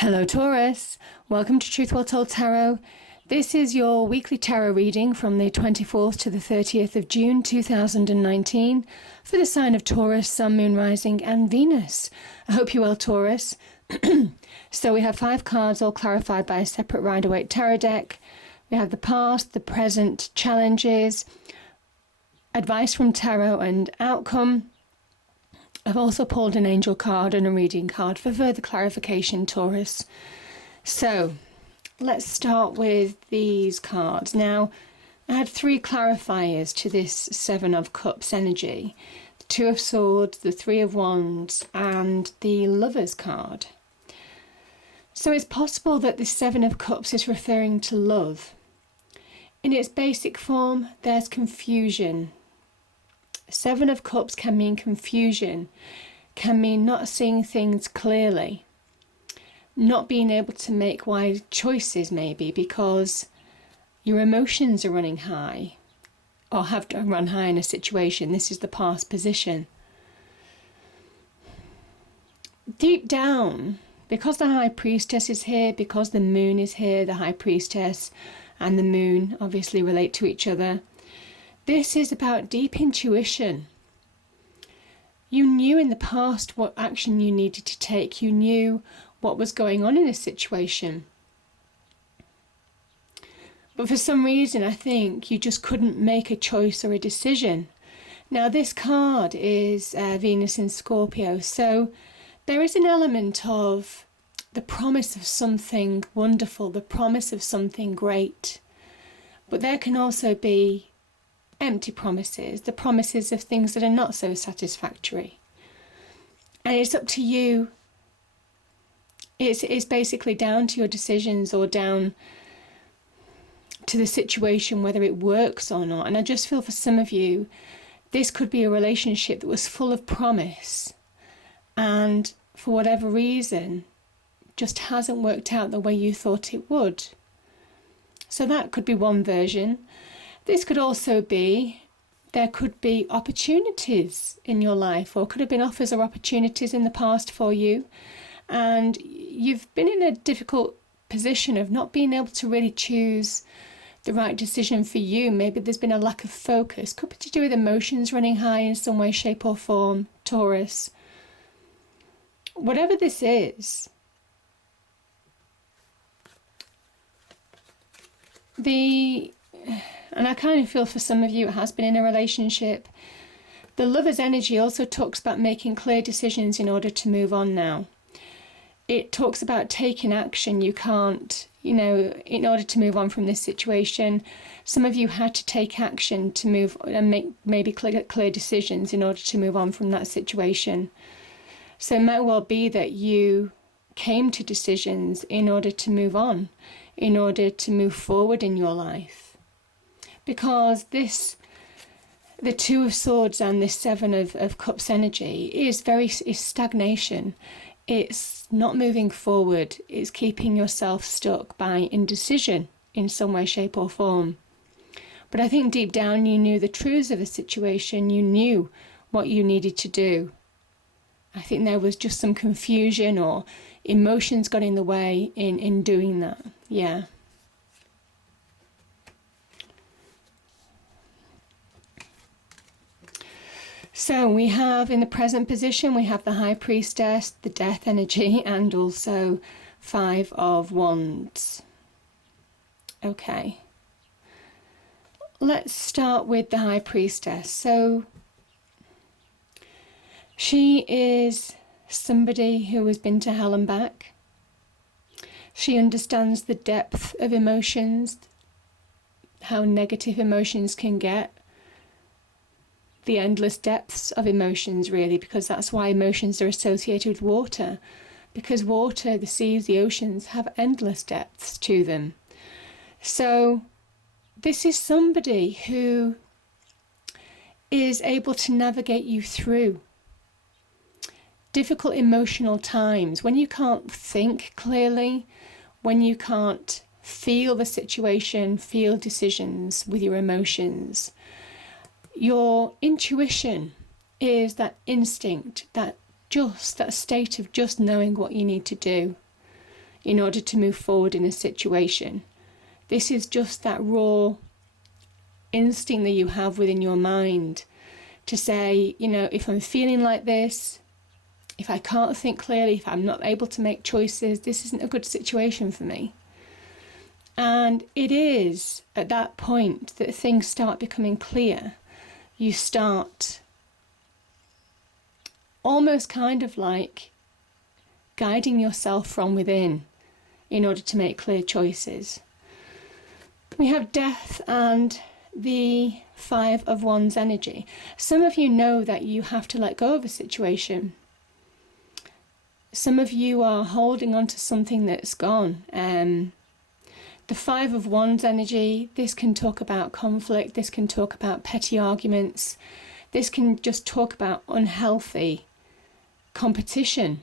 Hello Taurus, welcome to Truth Well Told Tarot. This is your weekly tarot reading from the 24th to the 30th of June 2019 for the sign of Taurus, Sun, Moon, Rising and Venus. I hope you're well, Taurus. So we have 5 cards all clarified by a separate Rider-Waite tarot deck. We have the past, the present, challenges, advice from tarot and outcome. I've also pulled an angel card and a reading card for further clarification, Taurus. So let's start with these cards. Now, I had 3 clarifiers to this 7 of Cups energy. The 2 of Swords, the 3 of Wands, and the Lovers card. So it's possible that this 7 of Cups is referring to love. In its basic form, there's confusion. 7 of Cups can mean confusion, can mean not seeing things clearly, not being able to make wise choices maybe because your emotions are running high or have to run high in a situation. This is the past position. Deep down, because the High Priestess is here, because the Moon is here, the High Priestess and the Moon obviously relate to each other. This is about deep intuition. You knew in the past what action you needed to take. You knew what was going on in a situation. But for some reason, I think you just couldn't make a choice or a decision. Now, this card is Venus in Scorpio. So there is an element of the promise of something wonderful, the promise of something great. But there can also be empty promises, the promises of things that are not so satisfactory. And it's up to you. It's basically down to your decisions or down to the situation whether it works or not. And I just feel for some of you, this could be a relationship that was full of promise and for whatever reason just hasn't worked out the way you thought it would. So that could be one version. This could also be, there could be opportunities in your life, or could have been offers or opportunities in the past for you, and you've been in a difficult position of not being able to really choose the right decision for you. Maybe there's been a lack of focus. Could be to do with emotions running high in some way, shape or form, Taurus. Whatever this is, and I kind of feel for some of you it has been in a relationship. The Lover's energy also talks about making clear decisions in order to move on now. It talks about taking action. You can't, in order to move on from this situation, some of you had to take action to move and make maybe clear decisions in order to move on from that situation. So it might well be that you came to decisions in order to move on, in order to move forward in your life. Because the 2 of Swords and this 7 of Cups energy is stagnation. It's not moving forward. It's keeping yourself stuck by indecision in some way, shape or form. But I think deep down you knew the truths of the situation. You knew what you needed to do. I think there was just some confusion or emotions got in the way in doing that. Yeah. So we have in the present position, we have the High Priestess, the Death energy, and also 5 of Wands. Okay. Let's start with the High Priestess. So she is somebody who has been to hell and back. She understands the depth of emotions, how negative emotions can get. The endless depths of emotions, really, because that's why emotions are associated with water, because water, the seas, the oceans have endless depths to them. So this is somebody who is able to navigate you through difficult emotional times when you can't think clearly, when you can't feel the situation, feel decisions with your emotions. Your intuition is that instinct, that state of just knowing what you need to do. in order to move forward in a situation. This is just that raw instinct that you have within your mind to say, you know, if I'm feeling like this, if I can't think clearly, if I'm not able to make choices, this isn't a good situation for me. And it is at that point that things start becoming clear. You start almost kind of like guiding yourself from within in order to make clear choices. We have death and the 5 of Wands energy. Some of you know that you have to let go of a situation. Some of you are holding on to something that's gone. The 5 of Wands energy, this can talk about conflict, this can talk about petty arguments, this can just talk about unhealthy competition.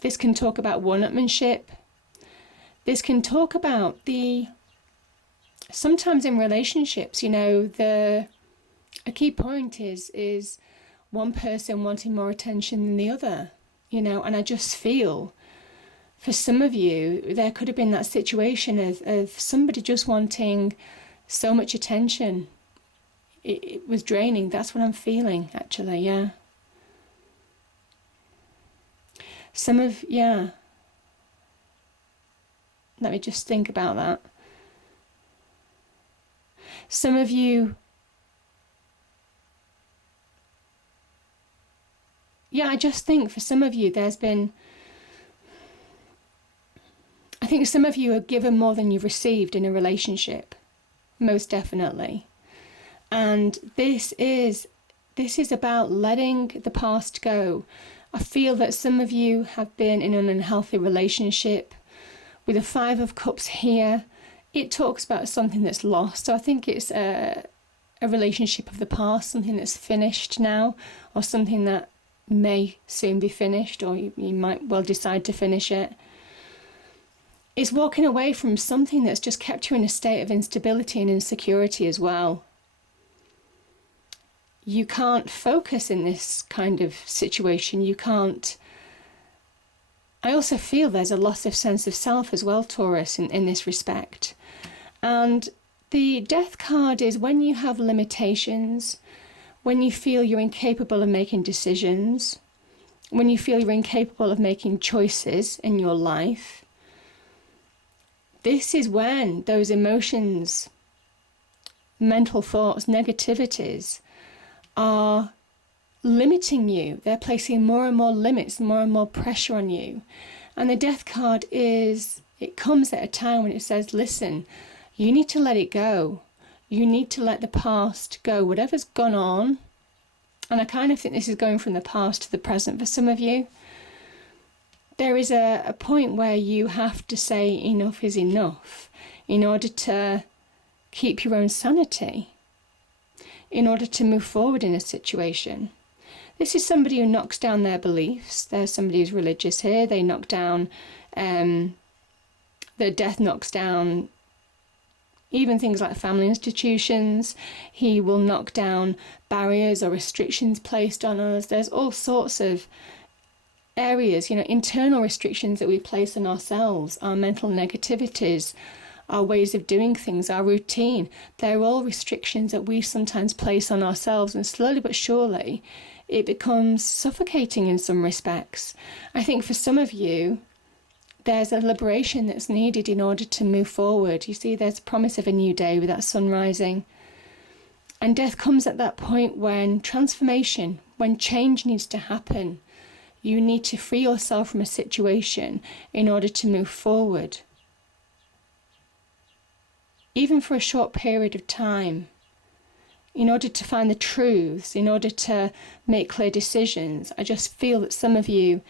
This can talk about one-upmanship. This can talk about sometimes in relationships, you know, a key point is one person wanting more attention than the other, you know, and I just feel for some of you, there could have been that situation of somebody just wanting so much attention. It was draining. That's what I'm feeling, actually, yeah. Let me just think about that. Some of you, I just think for some of you I think some of you are given more than you've received in a relationship, most definitely. And this is about letting the past go. I feel that some of you have been in an unhealthy relationship. With the 5 of Cups here, it talks about something that's lost. So I think it's a relationship of the past, something that's finished now, or something that may soon be finished, or you might well decide to finish it. It's walking away from something that's just kept you in a state of instability and insecurity as well. You can't focus in this kind of situation. I also feel there's a loss of sense of self as well, Taurus, in this respect. And the Death card is when you have limitations, when you feel you're incapable of making decisions, when you feel you're incapable of making choices in your life. This is when those emotions, mental thoughts, negativities are limiting you. They're placing more and more limits, more and more pressure on you. And the Death card it comes at a time when it says, listen, you need to let it go. You need to let the past go. Whatever's gone on, and I kind of think this is going from the past to the present for some of you. There is a point where you have to say enough is enough in order to keep your own sanity, in order to move forward in a situation. This is somebody who knocks down their beliefs. There's somebody who's religious here. They knock down, the Death knocks down even things like family institutions. He will knock down barriers or restrictions placed on us. There's all sorts of areas, internal restrictions that we place on ourselves, our mental negativities, our ways of doing things, our routine. They're all restrictions that we sometimes place on ourselves, and slowly but surely it becomes suffocating in some respects. I think for some of you, there's a liberation that's needed in order to move forward. You see, there's a promise of a new day with that sun rising. And Death comes at that point when transformation, when change needs to happen. You need to free yourself from a situation in order to move forward. Even for a short period of time, in order to find the truths, in order to make clear decisions. I just feel that some of you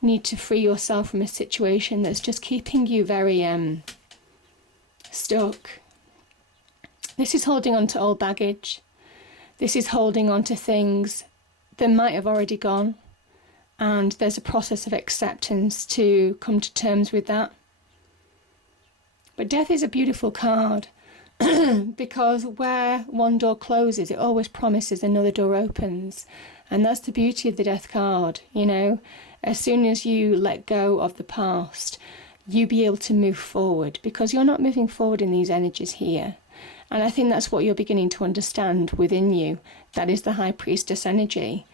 need to free yourself from a situation that's just keeping you very stuck. This is holding on to old baggage. This is holding on to things that might have already gone. And there's a process of acceptance to come to terms with that. But Death is a beautiful card because where one door closes, it always promises another door opens. And that's the beauty of the Death card, As soon as you let go of the past, you be able to move forward, because you're not moving forward in these energies here. And I think that's what you're beginning to understand within you. That is the High Priestess energy,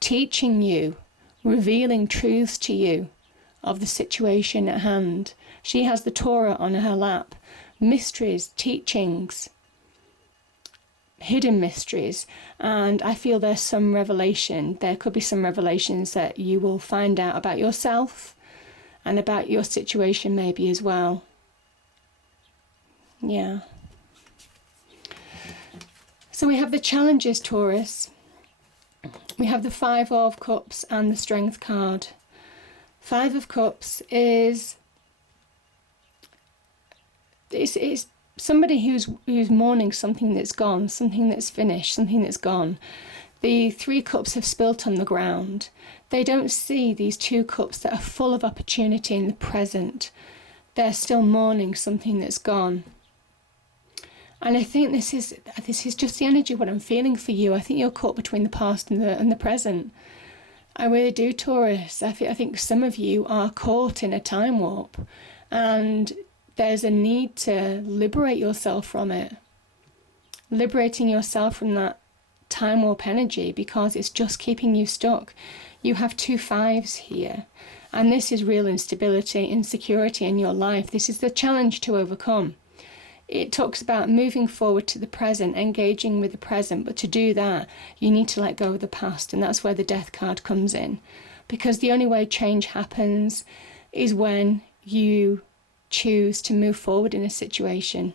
teaching you, revealing truths to you of the situation at hand. She has the Torah on her lap, mysteries, teachings, hidden mysteries, and I feel there's some revelation. There could be some revelations that you will find out about yourself and about your situation maybe as well. Yeah. So we have the challenges, Taurus. We have the Five of Cups and the Strength card. Five of Cups is it's somebody who's mourning something that's gone, something that's finished, something that's gone. The Three Cups have spilt on the ground. They don't see these two cups that are full of opportunity in the present. They're still mourning something that's gone. And I think this is just the energy, what I'm feeling for you. I think you're caught between the past and the present. I really do, Taurus. I think some of you are caught in a time warp, and there's a need to liberate yourself from it. Liberating yourself from that time warp energy, because it's just keeping you stuck. You have two fives here, and this is real instability, insecurity in your life. This is the challenge to overcome. It talks about moving forward to the present, engaging with the present, but to do that, you need to let go of the past, and that's where the Death card comes in. Because the only way change happens is when you choose to move forward in a situation.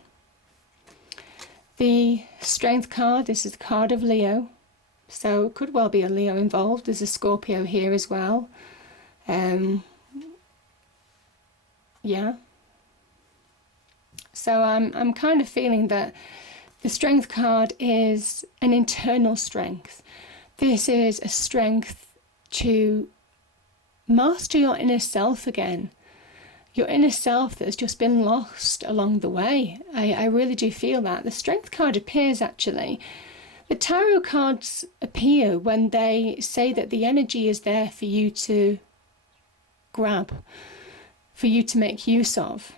The Strength card, this is the card of Leo, so it could well be a Leo involved. There's a Scorpio here as well. Yeah. So I'm kind of feeling that the Strength card is an internal strength. This is a strength to master your inner self again. Your inner self that has just been lost along the way. I really do feel that. The Strength card appears actually. The tarot cards appear when they say that the energy is there for you to grab, for you to make use of.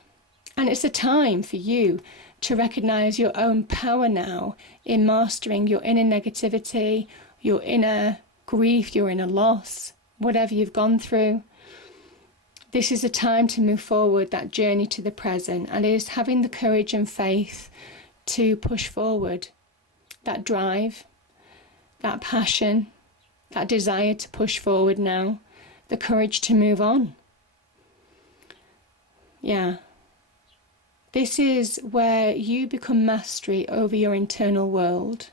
And it's a time for you to recognize your own power now in mastering your inner negativity, your inner grief, your inner loss, whatever you've gone through. This is a time to move forward, that journey to the present, and it is having the courage and faith to push forward, that drive, that passion, that desire to push forward now, the courage to move on. Yeah. This is where you become mastery over your internal world.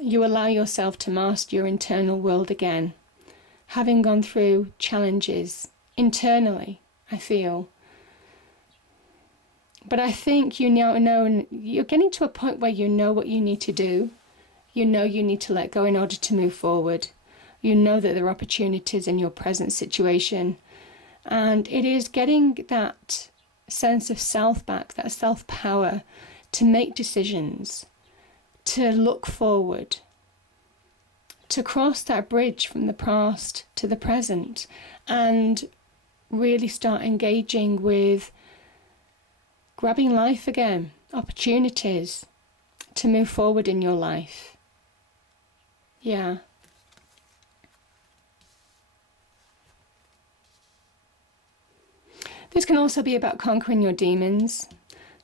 You allow yourself to master your internal world again, having gone through challenges internally, I feel. But I think you now know, you're getting to a point where you know what you need to do. You know you need to let go in order to move forward. You know that there are opportunities in your present situation. And it is getting that sense of self back, that self-power to make decisions, to look forward, to cross that bridge from the past to the present, and really start engaging with grabbing life again, opportunities to move forward in your life. Yeah. This can also be about conquering your demons.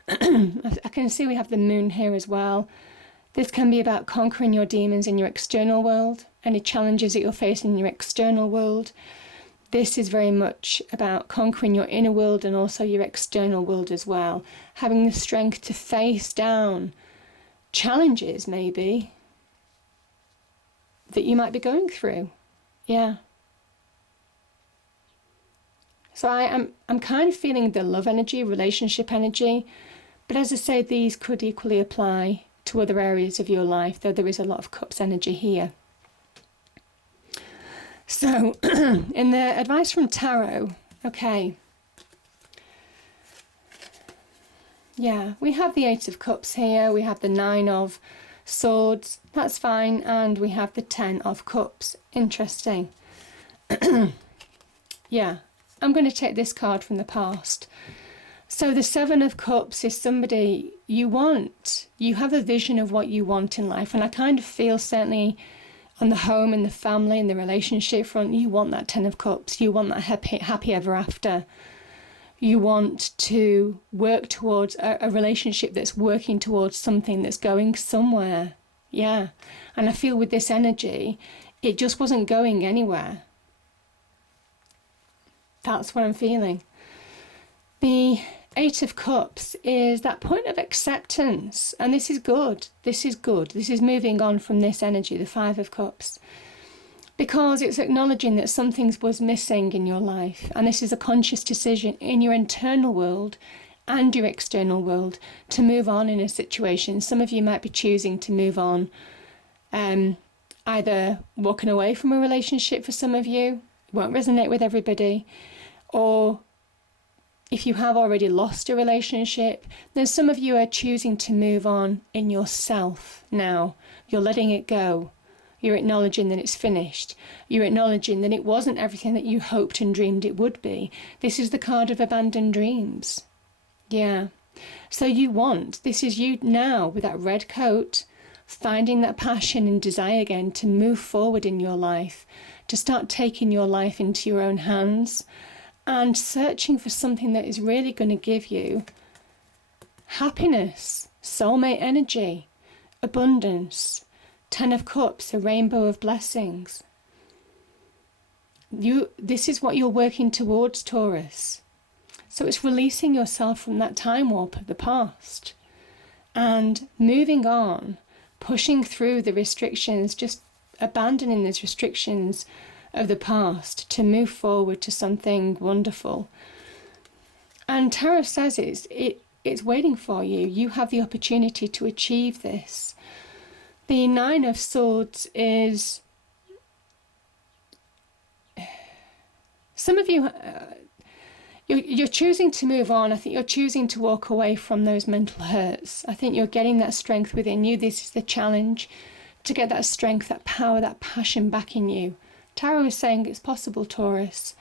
I can see we have the moon here as well. This can be about conquering your demons in your external world, any challenges that you're facing in your external world. This is very much about conquering your inner world and also your external world as well. Having the strength to face down challenges, maybe, that you might be going through. Yeah. So I'm kind of feeling the love energy, relationship energy. But as I say, these could equally apply to other areas of your life, though there is a lot of cups energy here. So, in the advice from tarot, okay. Yeah, we have the Eight of Cups here, we have the Nine of Swords, that's fine, and we have the Ten of Cups. Interesting. Yeah, I'm going to take this card from the past. So the Seven of Cups is somebody you have a vision of what you want in life. And I kind of feel, certainly on the home and the family and the relationship front, you want that Ten of Cups. You want that happy ever after. You want to work towards a relationship that's working towards something that's going somewhere. Yeah. And I feel with this energy, it just wasn't going anywhere. That's what I'm feeling. The Eight of Cups is that point of acceptance. And this is good. This is good. This is moving on from this energy, the Five of Cups. Because it's acknowledging that something was missing in your life. And this is a conscious decision in your internal world and your external world to move on in a situation. Some of you might be choosing to move on, either walking away from a relationship for some of you. It won't resonate with everybody. Or if you have already lost a relationship, then some of you are choosing to move on in yourself now. You're letting it go. You're acknowledging that it's finished. You're acknowledging that it wasn't everything that you hoped and dreamed it would be. This is the card of abandoned dreams. Yeah. So this is you now with that red coat, finding that passion and desire again to move forward in your life, to start taking your life into your own hands and searching for something that is really going to give you happiness, soulmate energy, abundance. Ten of Cups, a rainbow of blessings. This is what you're working towards, Taurus. So it's releasing yourself from that time warp of the past and moving on, pushing through the restrictions, just abandoning those restrictions of the past to move forward to something wonderful. And Tarot says it's waiting for you. You have the opportunity to achieve this. The Nine of Swords is, some of you, you're choosing to move on. I think you're choosing to walk away from those mental hurts. I think you're getting that strength within you. This is the challenge, to get that strength, that power, that passion back in you. Tarot is saying it's possible, Taurus.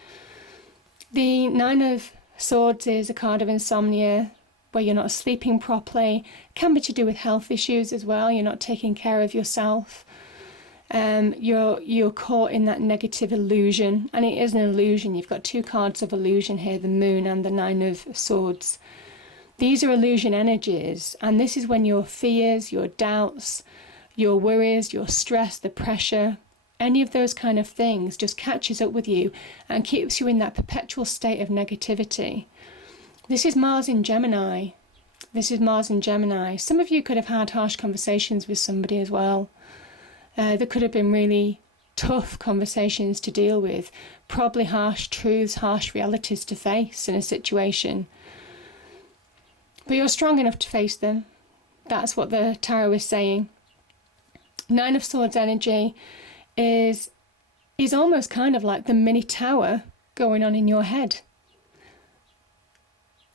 The Nine of Swords is a card of insomnia, where you're not sleeping properly. It can be to do with health issues as well. You're not taking care of yourself. You're caught in that negative illusion, and it is an illusion. You've got two cards of illusion here, the Moon and the Nine of Swords. These are illusion energies, and this is when your fears, your doubts, your worries, your stress, the pressure, any of those kind of things just catches up with you and keeps you in that perpetual state of negativity. This is Mars in Gemini. This is Mars in Gemini. Some of you could have had harsh conversations with somebody as well. There could have been really tough conversations to deal with. Probably harsh truths, harsh realities to face in a situation. But you're strong enough to face them. That's what the Tarot is saying. Nine of Swords energy is almost kind of like the mini tower going on in your head.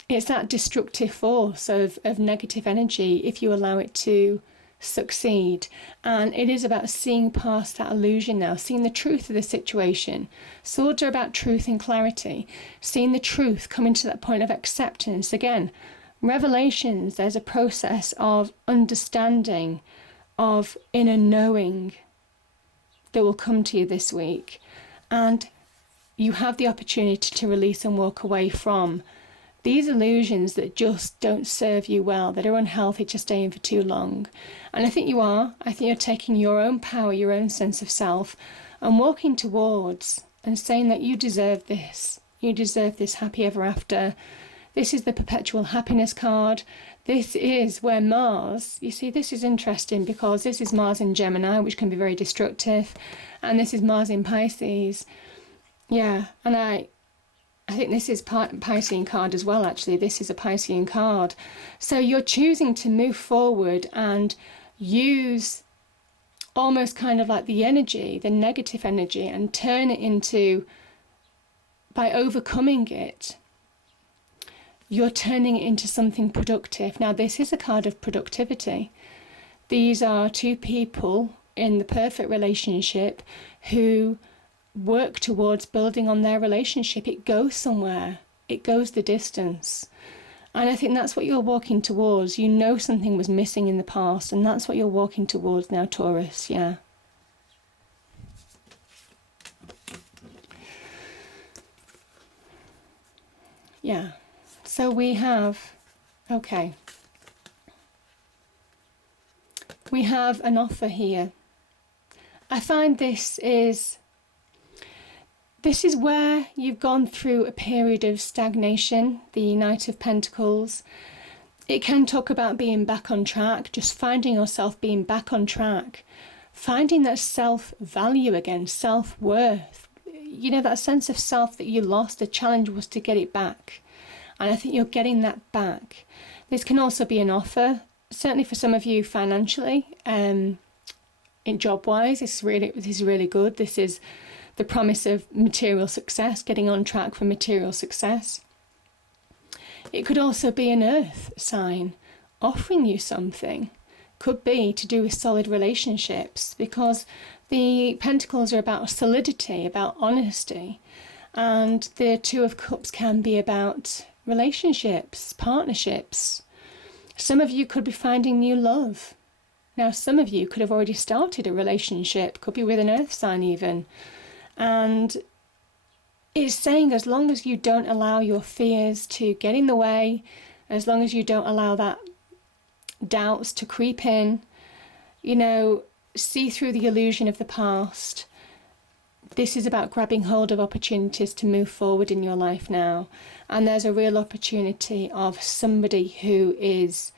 It's that destructive force of negative energy if you allow it to succeed. And it is about seeing past that illusion now, seeing the truth of the situation. Swords are about truth and clarity, seeing the truth, coming to that point of acceptance. Again, revelations, there's a process of understanding, of inner knowing that will come to you this week. And you have the opportunity to release and walk away from these illusions that just don't serve you well, that are unhealthy to stay in for too long. And I think you're taking your own power, your own sense of self, and walking towards and saying that you deserve this. You deserve this happy ever after. This is the perpetual happiness card. This is where Mars, you see, this is interesting because this is Mars in Gemini, which can be very destructive. And this is Mars in Pisces. Yeah, and I think this is Piscean card as well, actually. This is a Piscean card. So you're choosing to move forward and use almost kind of like the energy, the negative energy, and turn it into, by overcoming it, you're turning it into something productive. Now, this is a card of productivity. These are two people in the perfect relationship who work towards building on their relationship. It goes somewhere. It goes the distance. And I think that's what you're walking towards. You know something was missing in the past, and that's what you're walking towards now, Taurus. Yeah. Yeah. So we have, okay. We have an offer here. I find this is where you've gone through a period of stagnation, the Knight of Pentacles. It can talk about being back on track, just finding yourself being back on track, finding that self-value again, self-worth. You know, that sense of self that you lost, the challenge was to get it back. And I think you're getting that back. This can also be an offer, certainly for some of you financially, in job-wise. This is really good. This is the promise of material success, getting on track for material success. It could also be an earth sign offering you something. Could be to do with solid relationships, because the Pentacles are about solidity, about honesty, and the Two of Cups can be about relationships, partnerships. Some of you could be finding new love. Now, some of you could have already started a relationship, could be with an earth sign even. And it's saying, as long as you don't allow your fears to get in the way, as long as you don't allow that doubts to creep in, you know, see through the illusion of the past. This is about grabbing hold of opportunities to move forward in your life now. And there's a real opportunity of somebody who is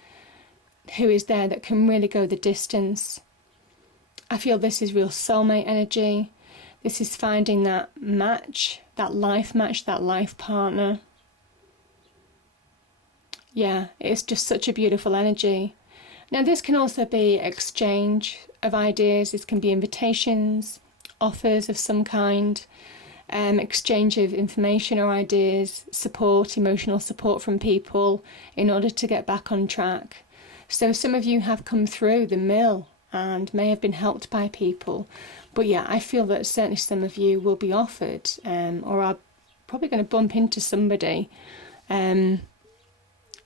there that can really go the distance. I feel this is real soulmate energy. This is finding that match, that life partner. Yeah, it's just such a beautiful energy. Now, this can also be exchange of ideas. This can be invitations, offers of some kind, exchange of information or ideas, support, emotional support from people in order to get back on track. So some of you have come through the mill and may have been helped by people. But yeah, I feel that certainly some of you will be offered or are probably going to bump into somebody on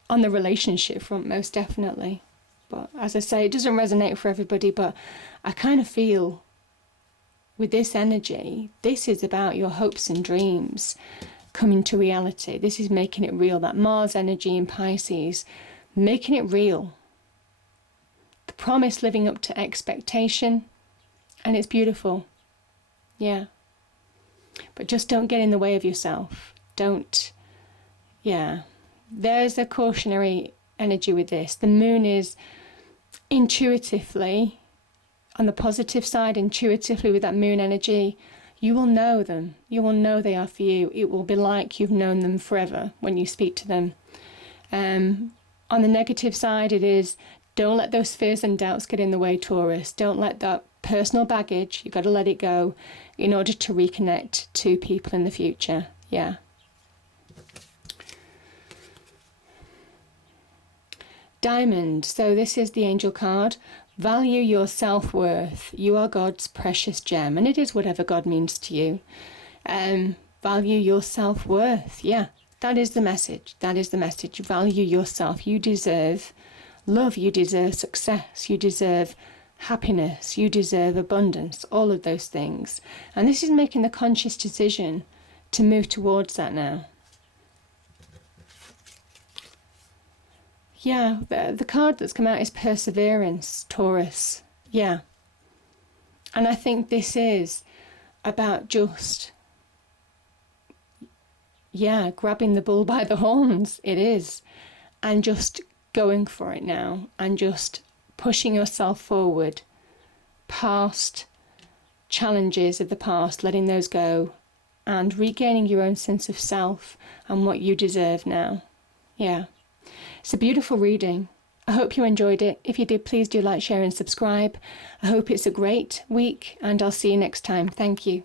the relationship front, most definitely. But as I say, it doesn't resonate for everybody, but I kind of feel with this energy, this is about your hopes and dreams coming to reality. This is making it real, that Mars energy in Pisces, making it real. The promise living up to expectation, and it's beautiful. Yeah. But just don't get in the way of yourself. Don't, yeah. There's a cautionary energy with this. The moon is intuitively, on the positive side, intuitively with that moon energy, you will know them. You will know they are for you. It will be like you've known them forever when you speak to them. On the negative side, it is, don't let those fears and doubts get in the way, Taurus. Don't let that personal baggage, you've got to let it go in order to reconnect to people in the future. Yeah. Diamond. So this is the angel card. Value your self-worth. You are God's precious gem, and it is whatever God means to you. Value your self-worth. Yeah, that is the message. That is the message. Value yourself. You deserve love. You deserve success. You deserve happiness. You deserve abundance. All of those things. And this is making the conscious decision to move towards that now. Yeah, the card that's come out is Perseverance, Taurus. Yeah. And I think this is about just, yeah, grabbing the bull by the horns. It is. And just going for it now. And just pushing yourself forward past challenges of the past, letting those go. And regaining your own sense of self and what you deserve now. Yeah. It's a beautiful reading. I hope you enjoyed it. If you did, please do like, share and subscribe. I hope it's a great week and I'll see you next time. Thank you.